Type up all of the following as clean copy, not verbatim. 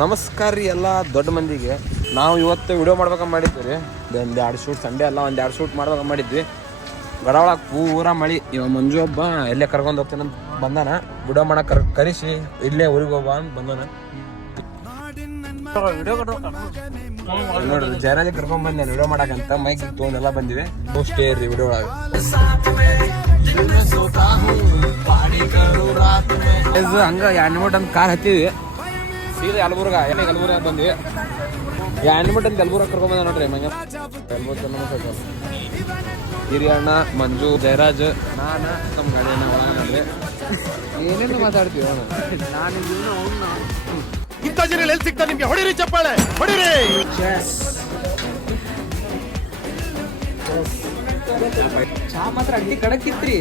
ನಮಸ್ಕಾರ ರೀ ಎಲ್ಲ ದೊಡ್ಡ ಮಂದಿಗೆ. ನಾವು ಇವತ್ತು ವಿಡಿಯೋ ಮಾಡ್ಬೇಕಂತ ಮಾಡಿದ್ವಿ ರೀ. ಒಂದು 2 ಶೂಟ್, ಸಂಡೇ ಅಲ್ಲ, ಒಂದು 2 ಶೂಟ್ ಮಾಡ್ಬೇಕಂತ ಮಾಡಿದ್ವಿ. ಗಡಾವಳಗೆ ಪೂರ ಮಳಿ. ಇವಾಗ ಮಂಜು ಒಬ್ಬ ಎಲ್ಲೇ ಕರ್ಕೊಂಡು ಹೋಗ್ತಾನಂತ ಬಂದಾನ. ವಿಡಿಯೋ ಮಾಡಕ್ಕೆ ಕರೆಸಿ ಇಲ್ಲೇ ಊರಿಗೆ ಹೋಗ್ಬ ಅಂತ ಬಂದಾನ. ನೋಡ್ರಿ ಜಯರಾಜ ಕರ್ಕೊಂಡ್ ಬಂದೆ ವಿಡಿಯೋ ಮಾಡಕಂತ. ಮೈಕ್ ತೊಗೊಂಡೆಲ್ಲ ಬಂದಿವಿ. ಸ್ಟೇ ರೀ ವಿಡಿಯೋ ಒಳಗೆ. ಹಂಗ 2 ನಿಮಿಟ್ ಅಂತ ಕಾರ್ ಹತ್ತಿದ್ವಿ. ಸೀದಾ ಯಲಬುರ್ಗ ಬಂದ್ವಿ. 2 ನಿಮಿಟ್ ಅಂತ ಯಲಬುರ್ಗ ಕರ್ಕೊಂಡ್ ಬಂದ ನೋಡ್ರಿ. ಮಂಗ ಹಿರಿಯಣ್ಣ, ಮಂಜು, ಜಯರಾಜ್, ನಾನು ನಮ್ಮ ಗಾಡಿಯನ್ನ ಒಳಗೆ ಏನೇನು ಮಾತಾಡ್ತೀವಿ. ನಾನು ಇಂಥ ಜನ ಎಲ್ಲಿ ಸಿಗ್ತಾ ನಿಮ್ಗೆ? ಹೊಡಿರಿ ಚಪ್ಪಾಳೆ, ಹೊಡಿರಿ. ಚಾ ಮಾತ್ರ ಅಡ್ಡಿ ಕಡಕ್ಕಿತ್ರಿ.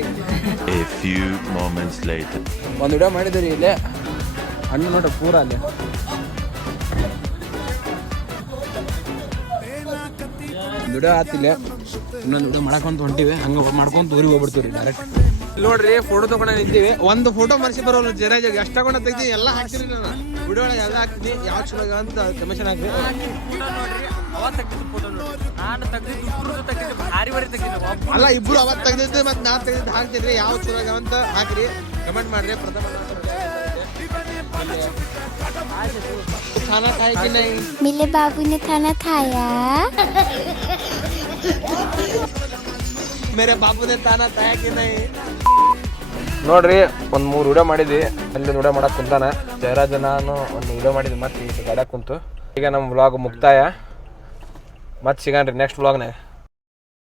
A few moments later. ಒಂದು ವಿಡಿಯೋ ಮಾಡಿದ್ರಿ ಇಲ್ಲೇ. ಹಣ್ಣು ನೋಡ್ರಿ ಪೂರ ಅಲ್ಲಿ. ವಿಡಿಯೋ ಆತಿಲ್ಲ. ಇನ್ನೊಂದು ವಿಡಿಯೋ ಮಾಡಕೊಂತ ಹೊಂಟಿವಿ. ಹಂಗೆ ಮಾಡ್ಕೊಂತ ಊರಿಗೆ ಹೋಗ್ಬಿಡ್ತೀವಿ ಡೈರೆಕ್ಟ್. ನೋಡ್ರಿ ಫೋಟೋ ತಗೊಂಡು ನಿಂತೀವಿ. ಒಂದು ಫೋಟೋ ಮರ್ಸಿ ಬರೋಲ್ಲ ಜಯರಾಜ್. ಎಷ್ಟು ತಗೊಂಡು ತೆಗ್ದು ಎಲ್ಲ ಹಾಕ್ತೀರಿ. ನಾನು ವಿಡಿಯೋ ಒಳಗೆ ಎಲ್ಲ ಹಾಕ್ತೀನಿ. ಯಾವ ಚಲೋ ಅಂತ ಕಮಿಷನ್ ಹಾಕ್ರಿ. ಅಲ್ಲ, ಇಬ್ರು ಅವತ್ತು ತೆಗ್ದಿದ್ದು ಮತ್ತೆ ನಾನು ತೆಗ್ದಿದ್ದು ಹಾಕ್ತೀನಿ. ಯಾವ ಚಲೋ ಅಂತ ಹಾಕ್ರಿ, ಕಮೆಂಟ್ ಮಾಡ್ರಿ. ಪ್ರಥಮ खाना खाए कि नहीं? मेरे बाबू ने खाना खाया. मेरे बाबू ने खाना खाया कि नहीं? ನೋಡ್ರಿ ಒಂದು 3 ವಿಡಿಯೋ ಮಾಡಿದ್ವಿ. ಅಲ್ಲಿ ವಿಡಿಯೋ ಮಾಡಕ್ಕೆ ಕುಂತಾನ ಜಯರಾಜ. ನಾನು ಒಂದು ವಿಡಿಯೋ ಮಾಡಿದ್ವಿ. ಮತ್ತೆ ಗಾಡ್ಯಾಗ ಕುಂತು. ಈಗ ನಮ್ಮ ವ್ಲಾಗ್ ಮುಕ್ತಾಯ. ಮತ್ತೆ ಸಿಗೋಣ್ರಿ ನೆಕ್ಸ್ಟ್ ವ್ಲಾಗ್ನಾಗ.